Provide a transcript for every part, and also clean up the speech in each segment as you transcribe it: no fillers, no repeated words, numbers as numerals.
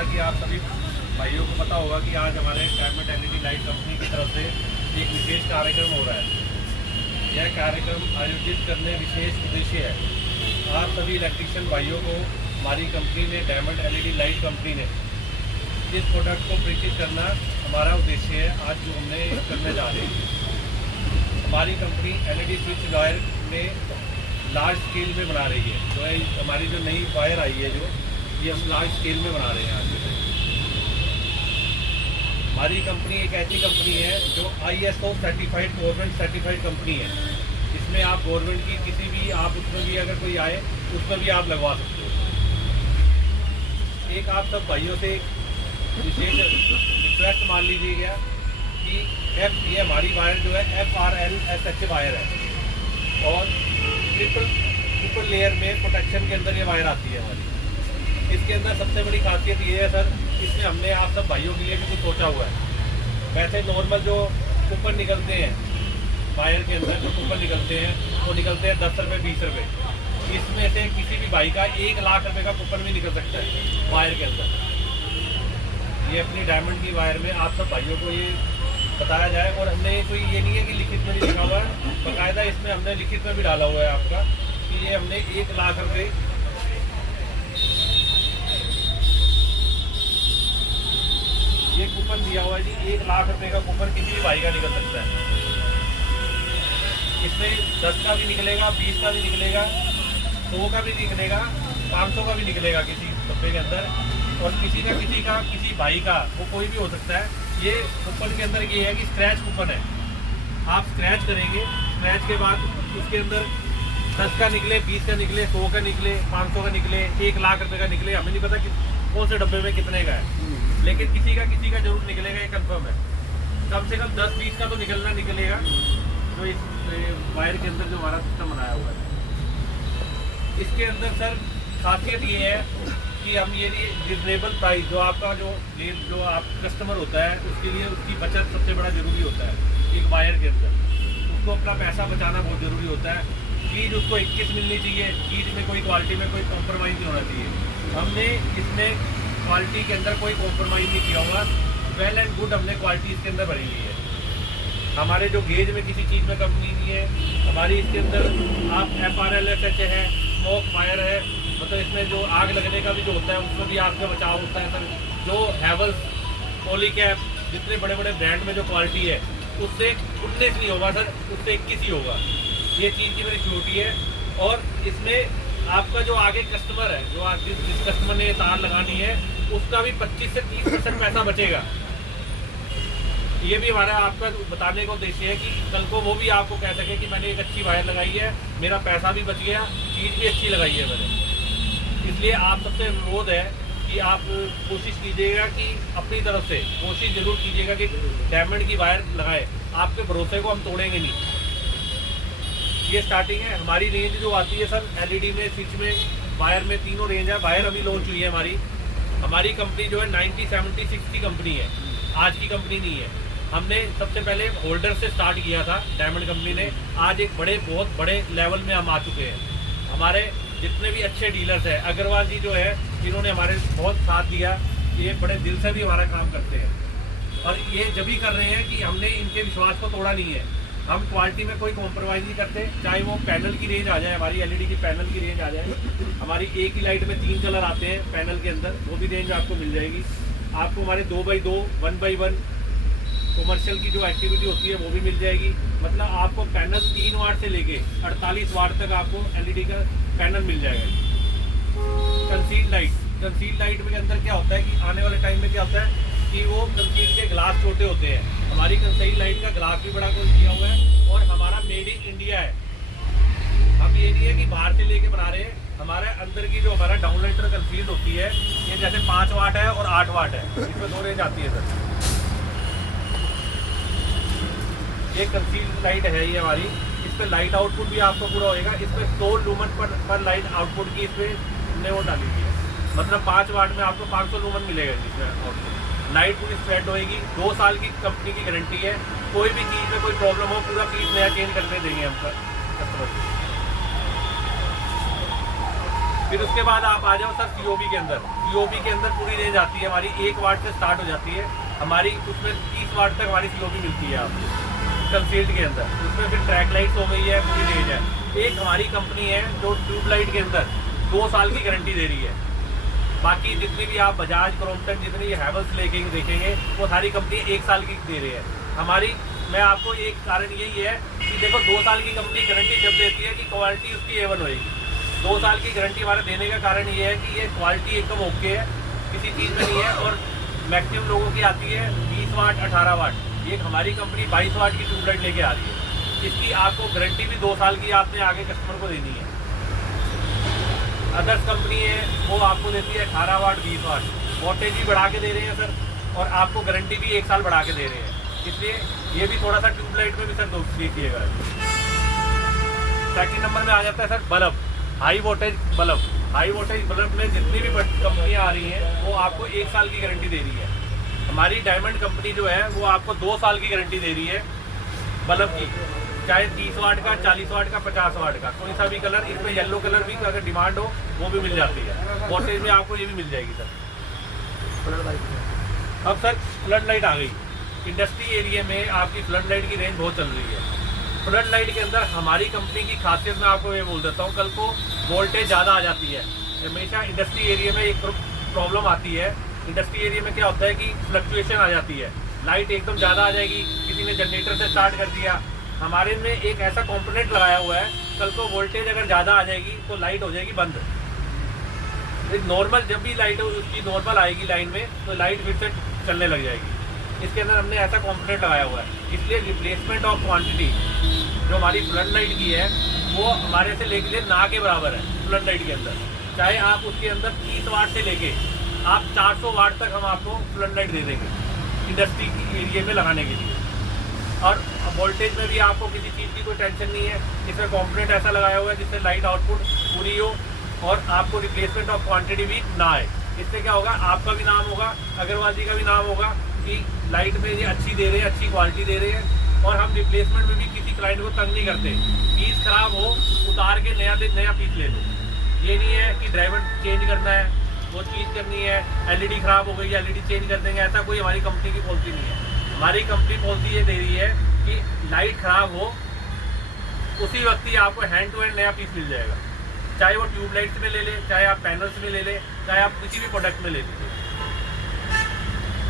जैसा कि आप सभी भाइयों को पता होगा कि आज हमारे डायमंड एलईडी लाइट कंपनी की तरफ से एक विशेष कार्यक्रम हो रहा है। यह कार्यक्रम आयोजित करने विशेष उद्देश्य है आप सभी इलेक्ट्रिशियन भाइयों को हमारी कंपनी ने, डायमंड एलईडी लाइट कंपनी ने इस प्रोडक्ट को परिचित करना हमारा उद्देश्य है। आज जो हमने करने जा रहे हैं, हमारी कंपनी एलईडी स्विच वायर में लार्ज स्केल में बना रही है। जो है हमारी जो नई वायर आई है, जो ये हम लार्ज स्केल में बना रहे हैं आज से। हमारी कंपनी एक ऐसी कंपनी है जो ISO certified, government certified company है। इसमें आप गवर्नमेंट की किसी भी, आप उसमें भी अगर कोई आए उसमें भी आप लगवा सकते हो। एक आप सब भाइयों से विशेष रिक्वेस्ट मान लीजिएगा कि ये हमारी वायर जो है FRL-SH वायर है और ट्रिपल लेयर में प्रोटेक्शन के अंदर ये वायर आती है हमारी। इसके अंदर सबसे बड़ी खासियत ये है सर, इसमें हमने आप सब भाइयों के लिए भी कुछ सोचा हुआ है। वैसे नॉर्मल जो कूपन निकलते हैं वायर के अंदर, जो कूपन निकलते हैं वो निकलते हैं 10 रुपये 20 रुपये। इसमें से किसी भी भाई का 1 लाख रुपए का कूपन भी निकल सकता है वायर के अंदर। ये अपनी डायमंड की वायर में आप सब भाइयों को ये बताया जाए। और हमने कोई ये नहीं है कि लिखित में नहीं लिखा हुआ है, बाकायदा इसमें हमने लिखित में भी डाला हुआ है आपका कि ये हमने 1 लाख रुपए ये कूपन दिया हुआ है जी। 1 लाख रुपए का कूपन किसी भी भाई का निकल सकता है। इसमें 10 का भी निकलेगा, 20 का भी निकलेगा, 100 का भी निकलेगा, 500 का भी निकलेगा किसी डब्बे के अंदर। और किसी भाई का वो कोई भी हो सकता है। ये कूपन के अंदर ये है कि स्क्रैच कूपन है। आप स्क्रैच करेंगे, स्क्रैच के बाद उसके अंदर 10 का निकले, 20 का निकले, 100 का निकले, 500 का निकले, 1 लाख रुपए का निकले, हमें नहीं पता कि कौन से डब्बे में कितने का है, लेकिन किसी का जरूर निकलेगा, ये कंफर्म है। कम से कम 10-20 का तो निकलेगा जो इस वायर के अंदर जो हमारा सिस्टम बनाया हुआ है। इसके अंदर सर खासियत ये है कि हम ये रिजनेबल प्राइस, जो आपका जो आप कस्टमर होता है उसके लिए उसकी बचत सबसे बड़ा ज़रूरी होता है। एक वायर के अंदर उसको अपना पैसा बचाना बहुत ज़रूरी होता है। चीज़ उसको 21 मिलनी चाहिए, चीज़ में कोई क्वालिटी में कोई कॉम्प्रोमाइज़ नहीं होना चाहिए। हमने इसमें क्वालिटी के अंदर कोई कॉम्प्रोमाइज़ नहीं किया हुआ। वेल एंड गुड हमने क्वालिटी इसके अंदर भरी हुई है। हमारे जो गेज में किसी चीज़ में कमी नहीं है। हमारी इसके अंदर आप FRL-SH है, स्मोक वायर है, मतलब इसमें जो आग लगने का भी जो होता है उसमें भी आपका बचाव होता है सर। जो हैवल्स, पॉलीकैप, जितने बड़े बड़े ब्रांड में जो क्वालिटी है उससे 19 नहीं होगा सर, उससे 21 ही होगा। ये चीज़ की मेरी छोटी है। और इसमें आपका जो आगे कस्टमर है, जो आज जिस कस्टमर ने तार लगानी है उसका भी 25 से 30% पैसा बचेगा। ये भी हमारा आपका बताने का उद्देश्य है कि कल को वो भी आपको कह सके कि मैंने एक अच्छी वायर लगाई है, मेरा पैसा भी बच गया, चीज़ भी अच्छी लगाई है मैंने। इसलिए आप सबसे अनुरोध है कि आप कोशिश कीजिएगा कि अपनी तरफ से कोशिश ज़रूर कीजिएगा कि डायमंड की वायर लगाएं। आपके भरोसे को हम तोड़ेंगे नहीं। ये स्टार्टिंग है। हमारी रेंज जो आती है सर एलईडी में, स्विच में, वायर में, तीनों रेंज है। वायर अभी लॉन्च हुई है हमारी कंपनी जो है 1976 की कंपनी है, आज की कंपनी नहीं है। हमने सबसे पहले होल्डर से स्टार्ट किया था डायमंड कंपनी ने। आज एक बहुत बड़े लेवल में हम आ चुके हैं। हमारे जितने भी अच्छे डीलर्स हैं, अग्रवाल जी जो है, इन्होंने हमारे बहुत साथ दिया। ये बड़े दिल से भी हमारा काम करते हैं और ये जब भी कर रहे हैं कि हमने इनके विश्वास को तोड़ा नहीं है। हम क्वालिटी में कोई कॉम्प्रोमाइज़ नहीं करते, चाहे वो पैनल की रेंज आ जाए, हमारी एलईडी की पैनल की रेंज आ जाए। हमारी एक ही लाइट में 3 कलर आते हैं पैनल के अंदर, वो भी रेंज आपको मिल जाएगी। आपको हमारे 2x2, 1x1 कमर्शियल की जो एक्टिविटी होती है वो भी मिल जाएगी। मतलब आपको पैनल 3 वाट से लेके 48 वाट तक आपको एलईडी का पैनल मिल जाएगा। कंसील लाइट के अंदर क्या होता है कि आने वाले टाइम में क्या होता है कि वो कंसील के ग्लास छोटे होते हैं। हमारी कंसील लाइट का ग्लास भी बड़ा कुछ किया हुआ है और हमारा मेड इन इंडिया है। हम ये नहीं है कि बाहर से लेके बना रहे हैं। हमारे अंदर की जो हमारा डाउनलाइटर कंसील होती है, ये जैसे 5 वाट है और 8 वाट है, इसमें 2 रेंज आती है सर। ये कंसील लाइट है ये हमारी। इस पर लाइट आउटपुट भी आपको पूरा होएगा। इस पर 100 लूमन पर लाइट आउटपुट की इस पर हमने वो डाली हुई है। मतलब 5 वाट में आपको 500 लूमन मिलेगा इसमें आउटपुट। लाइट पूरी स्प्रेड होएगी। 2 साल की कंपनी की गारंटी है। कोई भी चीज़ में कोई प्रॉब्लम हो, पूरा पीस नया चेंज करके देंगे हम कस्टमर को। फिर उसके बाद आप आ जाओ सर सीओबी के अंदर। सीओपी के अंदर पूरी रेंज आती है हमारी, 1 वाट से स्टार्ट हो जाती है हमारी, उसमें 30 वाट तक हमारी सीओपी मिलती है आपको कंसील्ड के अंदर। उसमें फिर ट्रैक लाइट्स हो गई है, पूरी रेंज है। एक हमारी कंपनी है जो ट्यूबलाइट के अंदर 2 साल की गारंटी दे रही है। बाकी जितनी भी आप बजाज, क्रॉम्पटन, जितनी भी हैवल्स लेके देखेंगे वो सारी कंपनी 1 साल की दे रही है। हमारी, मैं आपको एक कारण यही है कि देखो 2 साल की कंपनी गारंटी जब देती है कि क्वालिटी उसकी A1 होएगी। 2 साल की गारंटी हमारे देने का कारण ये है कि ये क्वालिटी एकदम ओके है, किसी चीज़ में नहीं है। और मैक्सिमम लोगों की आती है 20 वाट, 18 वाट। ये हमारी कंपनी 22 वाट की ट्यूबलाइट लेके आ रही है। इसकी आपको गारंटी भी 2 साल की आपने आगे कस्टमर को देनी है। अदर्स कंपनी है वो आपको देती है 18 वाट, 20 वाट। वोल्टेज भी बढ़ा के दे रहे हैं सर, और आपको गारंटी भी 1 साल बढ़ा के दे रहे हैं। इसलिए ये भी थोड़ा सा ट्यूबलाइट में भी सर देखिएगा। सेकंड नंबर में आ जाता है sir bulb, high voltage bulb. High voltage bulb में जितनी भी कंपनियाँ आ रही हैं वो आपको 1 साल की गारंटी दे रही है। हमारी डायमंड कंपनी जो है वो आपको 2 साल की गारंटी दे रही है बल्ब की, चाहे 30 वाट का, 40 वाट का, 50 वाट का, कोई सा भी कलर। इसमें येलो कलर भी अगर डिमांड हो वो भी मिल जाती है। वोल्टेज में आपको ये भी मिल जाएगी सर। अब सर फ्लड लाइट आ गई। इंडस्ट्री एरिया में आपकी फ्लड लाइट की रेंज बहुत चल रही है। फ्लड लाइट के अंदर हमारी कंपनी की खासियत मैं आपको ये बोल देता हूँ, कल को वोल्टेज ज़्यादा आ जाती है। हमेशा इंडस्ट्री एरिया में एक प्रॉब्लम आती है। इंडस्ट्री एरिया में क्या होता है कि फ्लक्चुएशन आ जाती है, लाइट एकदम ज़्यादा आ जाएगी, किसी ने जनरेटर से स्टार्ट कर दिया। हमारे में एक ऐसा कंपोनेंट लगाया हुआ है, कल को वोल्टेज अगर ज़्यादा आ जाएगी तो लाइट हो जाएगी बंद। नॉर्मल जब भी लाइट उसकी नॉर्मल आएगी लाइन में तो लाइट फिर से चलने लग जाएगी। इसके अंदर हमने ऐसा कंपोनेंट लगाया हुआ है। इसलिए रिप्लेसमेंट ऑफ क्वांटिटी जो हमारी फ्लड लाइट की है वो हमारे से लेके ना के बराबर है। फ्लड लाइट के अंदर चाहे आप उसके अंदर 30 वाट से लेके आप 400 वाट तक हम आपको फ्लड लाइट दे देंगे इंडस्ट्री एरिया में लगाने के लिए। और वोल्टेज में भी आपको किसी चीज़ की कोई टेंशन नहीं है। इसमें कंपोनेंट ऐसा लगाया हुआ है जिससे लाइट आउटपुट पूरी हो और आपको रिप्लेसमेंट ऑफ क्वांटिटी भी ना आए। इससे क्या होगा, आपका भी नाम होगा, अग्रवाल जी का भी नाम होगा कि लाइट में ये अच्छी दे रहे हैं, अच्छी क्वालिटी दे रहे हैं। और हम रिप्लेसमेंट में भी किसी क्लाइंट को तंग नहीं करते। पीस खराब हो उतार के नया पीस ले लो। ये नहीं है कि ड्राइवर चेंज करना है, वो चीज़ करनी है, एलईडी खराब हो गई एलईडी चेंज कर देंगे, ऐसा कोई हमारी कंपनी की पॉलिसी नहीं है। हमारी कंपनी पॉलिसी ये दे रही है कि लाइट खराब हो उसी वक्त ही आपको हैंड टू हैंड नया पीस मिल जाएगा। चाहे वो ट्यूबलाइट्स में ले ले, चाहे आप पैनल्स में ले ले, चाहे आप किसी भी प्रोडक्ट में ले लीजिए।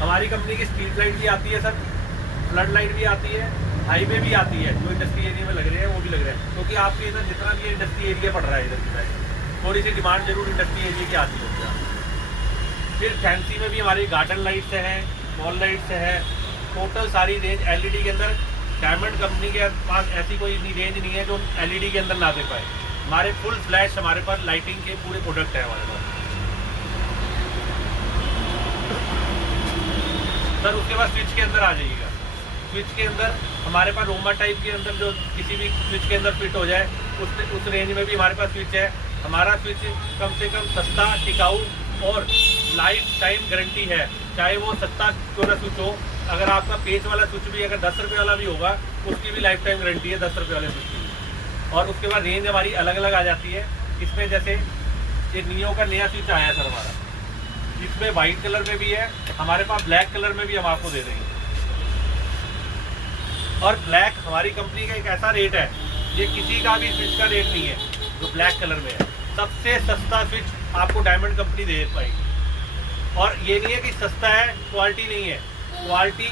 हमारी कंपनी की स्ट्रीट लाइट भी आती है सर, फ्लड लाइट भी आती है, हाईवे भी आती है। जो इंडस्ट्री एरिया में लग रहे हैं वो भी लग रहे हैं, क्योंकि आपके इधर जितना भी इंडस्ट्री एरिया पड़ रहा है इधर की साइड थोड़ी सी डिमांड जरूर इंडस्ट्री एरिया की आती है। फिर फैंसी में भी हमारी गार्डन लाइट से है, मॉल लाइट से है, टोटल सारी रेंज एलईडी के अंदर। डायमंड कंपनी के पास ऐसी कोई रेंज नहीं है जो एलईडी के अंदर ना दे पाए। हमारे फुल फ्लैश हमारे पास लाइटिंग के पूरे प्रोडक्ट है हमारे पास सर। उसके बाद स्विच के अंदर आ जाइएगा। स्विच के अंदर हमारे पास रोमा टाइप के अंदर जो किसी भी स्विच के अंदर फिट हो जाए उस रेंज में भी हमारे पास स्विच है। हमारा स्विच कम से कम सस्ता, टिकाऊ और लाइफ टाइम गारंटी है। चाहे वो सस्ता क्यों ना स्विच हो, अगर आपका पेच वाला स्विच भी अगर 10 रुपये वाला भी होगा उसकी भी लाइफ टाइम गारंटी है 10 रुपये वाले स्विच की। और उसके बाद रेंज हमारी अलग अलग आ जाती है। इसमें जैसे ये नियो का नया स्विच आया है सर हमारा, इसमें वाइट कलर में भी है, हमारे पास ब्लैक कलर में भी हम आपको दे देंगे। और ब्लैक हमारी कंपनी का एक ऐसा रेट है, ये किसी का भी स्विच का रेट नहीं है जो ब्लैक कलर में है। सबसे सस्ता स्विच आपको डायमंड कंपनी दे पाएगी। और ये नहीं है कि सस्ता है क्वालिटी नहीं है, क्वालिटी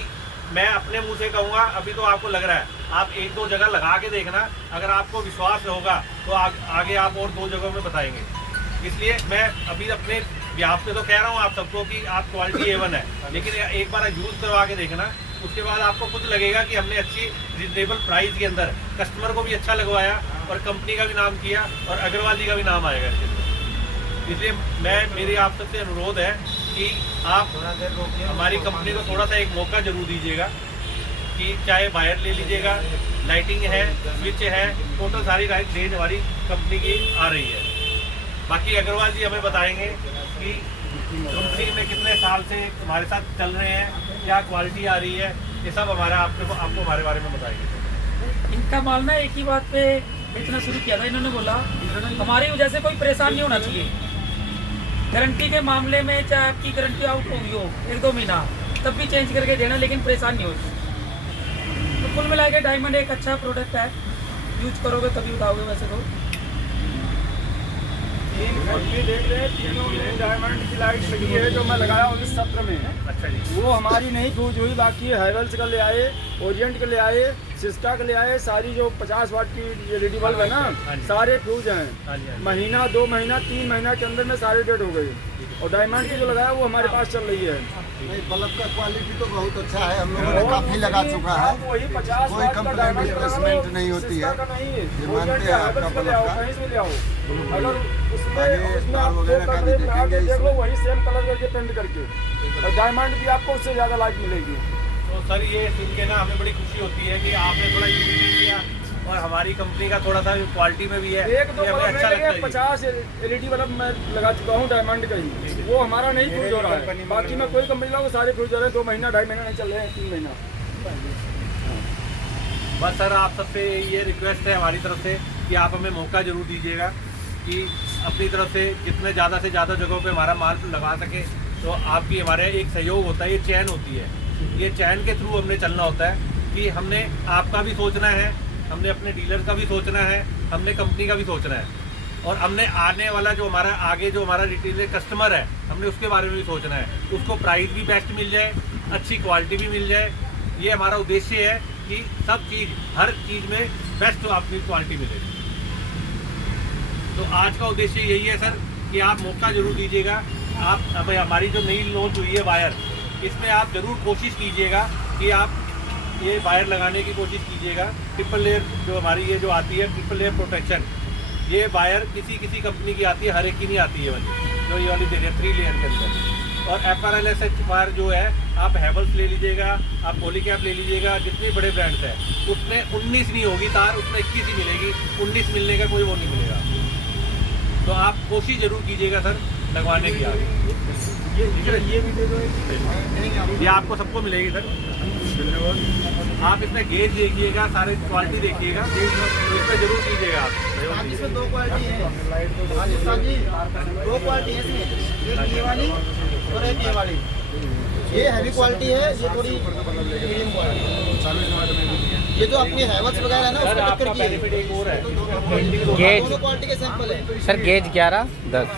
मैं अपने मुंह से कहूँगा। अभी तो आपको लग रहा है, आप 1-2 जगह लगा के देखना, अगर आपको विश्वास होगा तो आगे आप और 2 जगहों में बताएंगे। इसलिए मैं अभी अपने व्याप पे तो कह रहा हूँ आप सबको कि आप क्वालिटी A1 है, लेकिन एक बार यूज़ करवा के देखना, उसके बाद आपको खुद लगेगा कि हमने अच्छी रिजनेबल प्राइस के अंदर कस्टमर को भी अच्छा लगवाया और कंपनी का भी नाम किया और अग्रवाल जी का भी नाम आएगा इसके अंदर। इसलिए मेरी आप सबसे अनुरोध है कि आप हमारी कंपनी को थोड़ा सा एक मौका जरूर दीजिएगा कि चाहे वायर ले लीजिएगा, लाइटिंग है, स्विच है, टोटल सारी रेंज हमारी कंपनी की आ रही है। बाकी अग्रवाल जी हमें बताएंगे कि कंपनी में कितने साल से हमारे साथ चल रहे हैं, क्या क्वालिटी आ रही है, ये सब आपको हमारे बारे में बताएंगे। इनका मानना एक ही बात पे बेचना शुरू किया था, इन्होंने बोला हमारी वजह से कोई परेशान नहीं होना चाहिए। गारंटी के मामले में चाहे आपकी गारंटी आउट होगी हो 1-2 महीना, तब भी चेंज करके देना, लेकिन परेशान नहीं होगी। तो कुल मिला के डायमंड एक अच्छा प्रोडक्ट है, यूज करोगे तभी उठाओगे। वैसे तो 3 कंपनी देख रहे हैं, तीनों में डायमंड की लाइट लगी है जो मैं लगाया 19-17 में। अच्छा जी। वो हमारी नहीं फ्यूज हुई, बाकी हैवेल्स का ले आए, ओरिएंट का ले आए, सिस्टा का ले आए, सारी जो 50 वाट की एलईडी बल्ब है ना, सारे फ्यूज हैं। महीना 2 महीना 3 महीना के अंदर में सारे डेड हो गए। और डायमंड की जो लगाया वो हमारे पास चल रही है। बल्ब का क्वालिटी तो बहुत अच्छा है, हम लोगों ने काफी लगा चुका है। वही 50 कोई कंप्लेंट रिप्लेसमेंट नहीं होती है, ये मानते हैं आपका बल्ब का। कहीं से ले आओ, अगर उसमें आगे उसमें तार आप वगैरह का भी देखेंगे देख लो, इसमें। वही सेम कलर करके पेंट करके, और डायमंड भी आपको उससे ज्यादा लाइट मिलेगी। तो सर ये सुन के ना हमें बड़ी खुशी होती है कि आपने थोड़ा यूज भी किया और हमारी कंपनी का थोड़ा सा क्वालिटी में भी है, एक दो ये हमें बल्ब अच्छा नहीं लगता लगे, है। 50 एलईडी बल्ब मैं लगा चुका हूँ डायमंड का ही, वो हमारा नहीं फ्यूज हो रहा है। बाकी मैं कोई कंपनी लगाऊँ सारे फ्यूज हो रहे हैं, 2 महीना 2.5 महीना नहीं चल रहे हैं, 3 महीना। बस सर आप सबसे ये रिक्वेस्ट है हमारी तरफ से कि आप हमें मौका जरूर दीजिएगा कि अपनी तरफ से जितने ज़्यादा से ज़्यादा जगहों पे हमारा माल लगा सके, तो आपकी हमारे एक सहयोग होता है, ये चैन होती है, ये चैन के थ्रू हमने चलना होता है कि हमने आपका भी सोचना है, हमने अपने डीलर का भी सोचना है, हमने कंपनी का भी सोचना है, और हमने आने वाला जो हमारा आगे जो हमारा रिटेल कस्टमर है, हमने उसके बारे में भी सोचना है, उसको प्राइस भी बेस्ट मिल जाए, अच्छी क्वालिटी भी मिल जाए। ये हमारा उद्देश्य है कि सब चीज़ हर चीज़ में बेस्ट आपकी क्वालिटी मिले। तो आज का उद्देश्य यही है सर कि आप मौका जरूर दीजिएगा। आप हमारी जो नई लॉन्च हुई है वायर, इसमें आप ज़रूर कोशिश कीजिएगा कि आप ये वायर लगाने की कोशिश कीजिएगा। ट्रिपल लेयर जो हमारी ये जो आती है ट्रिपल लेयर प्रोटेक्शन, ये वायर किसी कंपनी की आती है, हर एक की नहीं आती है वाली, जो ये वाली दे रही है 3 लेयर के अंदर। और FRLSH वायर जो है आप हैवेल्स ले लीजिएगा, आप पॉलीकैप ले लीजिएगा, जितने बड़े ब्रांड्स हैं उसमें 19 नहीं होगी तार, उसमें 21 ही मिलेगी, 19 मिलने का कोई वो नहीं मिलेगा। तो आप कोशिश जरूर कीजिएगा सर लगवाने की। ये भी दे दो, ये आपको सबको मिलेगी सर। आप इसमें गेज देखिएगा, सारे क्वालिटी देखिएगा, तो इसमें जरूर कीजिएगा आप। इसमें 2 क्वालिटी है राजस्थान जी, 2 क्वालिटी है इसमें, एक ये वाली और एक ये वाली। ये हैवी क्वालिटी है, ये थोड़ी मीडियम क्वालिटी। ये जो अपनी हैवेल्स वगैरह है ना, सर उसको आपका टक्कर की है। बेनिफिट एक और है, गेज दोनों क्वालिटी के सैंपल है। सर गेज 11-10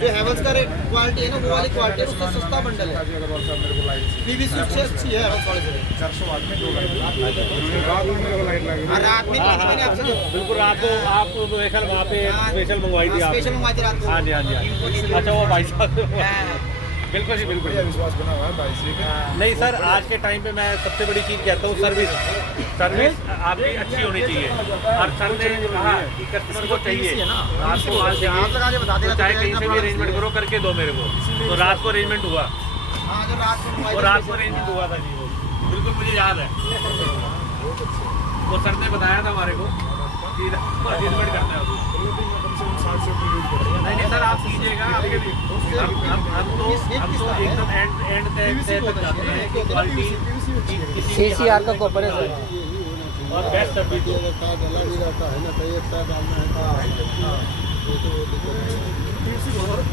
जो हैवेल्स का रेट क्वालिटी है ना, वो वाली क्वालिटी है, उससे सस्ता बंडल है। PVC उससे अच्छी है हैवेल्स वाले से। 400 वाट में 2 लाइट। हाँ, रात में नहीं, मैंने आपसे जो बिल्कुल रात को आप स्पेशल वहाँ पे स्पेशल मंगवाई थी आप। स्पेशल मंगवाए थे रात को। हाँ जी हाँ जी हाँ। अच्छा वो भाई साहब बिल्कुल जी बिल्कुल। विश्वास बना हुआ है 22 नहीं सर, आज के टाइम पे मैं सबसे बड़ी चीज़ कहता हूँ सर्विस आपकी अच्छी होनी चाहिए। और सर ने कहा कि कस्टमर को चाहिए रात को माल चाहिए, तो चाहे कहीं से भी अरेंजमेंट करो करके दो मेरे को। तो रात को अरेंजमेंट हुआ, हाँ, जो रात को मंगवाए और थे। रात को अरेंजमेंट हुआ था जी, वो बिल्कुल मुझे याद है। वो सर ने बताया था हमारे को कि अरेंजमेंट करते हैं। नहीं सर आप कीजिएगा, आपके भी हम तो एकदम एंड तक जाते हैं कि क्वालिटी CCR का कॉपर है सर। और बेस्ट सर्विस दो।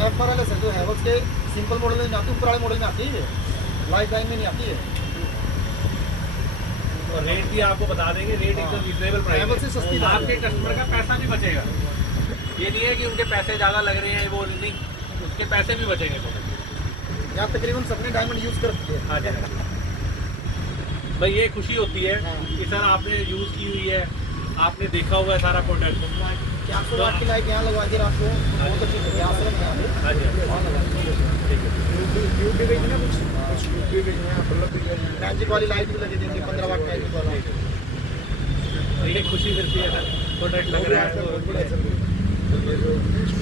FRLS है जो हैवेल्स के सिंपल मॉडल में नहीं आती, ऊपर वाले मॉडल में आती है, लाइफ लाइन में नहीं आती है। और रेट भी आपको बता देंगे, रेट एकदम रिजनेबल Havells से प्राइस सस्ती है। दाम आपके कस्टमर का पैसा भी बचेगा। ये नहीं है कि उनके पैसे ज़्यादा लग रहे हैं, वो नहीं, उसके पैसे भी बचेंगे थोड़े। यहाँ तकरीबन सबने डायमंड यूज करती है। हाँ जी भाई, ये खुशी होती है कि सर आपने यूज़ की हुई है, आपने देखा हुआ है सारा प्रोडक्ट। 400 वाट की लाइट यहाँ लगवा दी रात को, बहुत अच्छी है। यहाँ से लगा दी। हाँ जी वहाँ लगा दी। ठीक है। ट्यूब भी देखी ना, कुछ ट्यूब भी देखी है, बल्ब भी देखी है। मैजिक वाली लाइट भी लगी देंगे, 15 वाट का एक वाला। तो ये खुशी मिलती है सर, प्रोडक्ट लग रहा है तो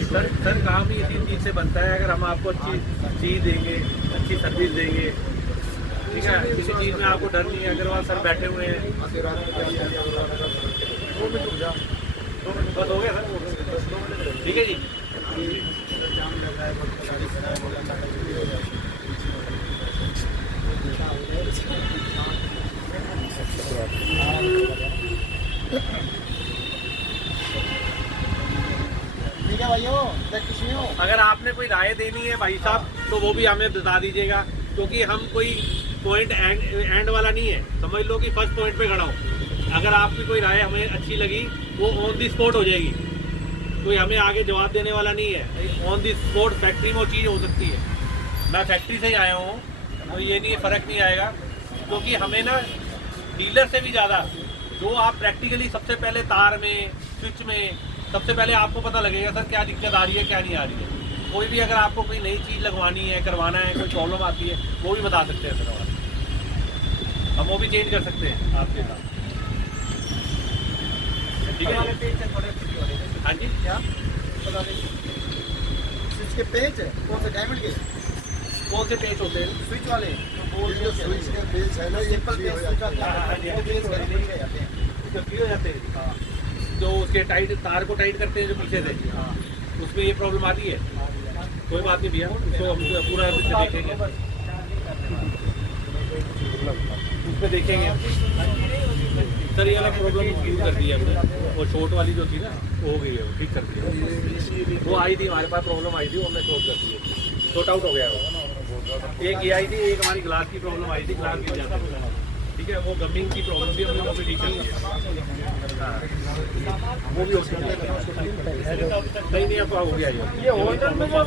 सर काम ही इसी चीज़ से बनता है। अगर हम आपको अच्छी चीज़ देंगे, अच्छी सर्विस देंगे, ठीक है, किसी चीज़ में आपको डर नहीं है। अग्रवाल सर बैठे हुए हैं, बस हो गया सर, ठीक है जी। ठीक है, है भाइयों, टेक्नीशियन हो। अगर आपने कोई राय देनी है भाई साहब तो वो भी हमें बता दीजिएगा, क्योंकि हम कोई पॉइंट एंड वाला नहीं है। समझ लो कि फर्स्ट पॉइंट पे खड़ा हूँ। अगर आपकी कोई राय हमें अच्छी लगी वो ऑन दी स्पॉट हो जाएगी, कोई हमें आगे जवाब देने वाला नहीं है। ऑन दी स्पॉट फैक्ट्री में वो चीज़ हो सकती है। मैं फैक्ट्री से ही आया हूँ तो ये नहीं फ़र्क नहीं आएगा, क्योंकि हमें ना डीलर से भी ज़्यादा जो आप प्रैक्टिकली सबसे पहले तार में स्विच में सबसे पहले आपको पता लगेगा सर क्या दिक्कत आ रही है क्या नहीं आ रही है। कोई भी अगर आपको कोई नई चीज़ लगवानी है करवाना है कोई प्रॉब्लम आती है वो भी बता सकते हैं सर, हम वो भी चेंज कर सकते हैं आपके साथ। ठीक है हाँ जी क्या बता दें? स्विच के पेच कौन से डायमंड के कौन से पेच होते हैं? स्विच वाले जो स्विच के पेच है ना, ये सिंपल पेच स्विच आते हैं, वो पेच गड़बड़ हो जाते हैं। जो फ्री हो जाते हैं जो उसके टाइट तार को टाइट करते हैं जो पीछे से, उसमें ये प्रॉब्लम आती है। कोई बात नहीं भैया, उसको हम पूरा देखेंगे, उस पर देखेंगे सर। ये वाला प्रॉब्लम दूर कर दी है हमने, वो छोट वाली जो थी ना वो हो गई है, वो ठीक कर दी है। वो आई थी हमारे पास प्रॉब्लम आई थी, वो हमने सॉल्व कर दी है, सॉर्ट आउट हो गया वो। एक ये आई थी, एक हमारी ग्लास की प्रॉब्लम आई थी, ग्लास गिर जाता है, ठीक है। वो गमिंग की प्रॉब्लम भी हमने वो भी ठीक कर दी है, वो भी हो सकती है। नहीं नहीं अब हो गया ये ये होल्डर में जो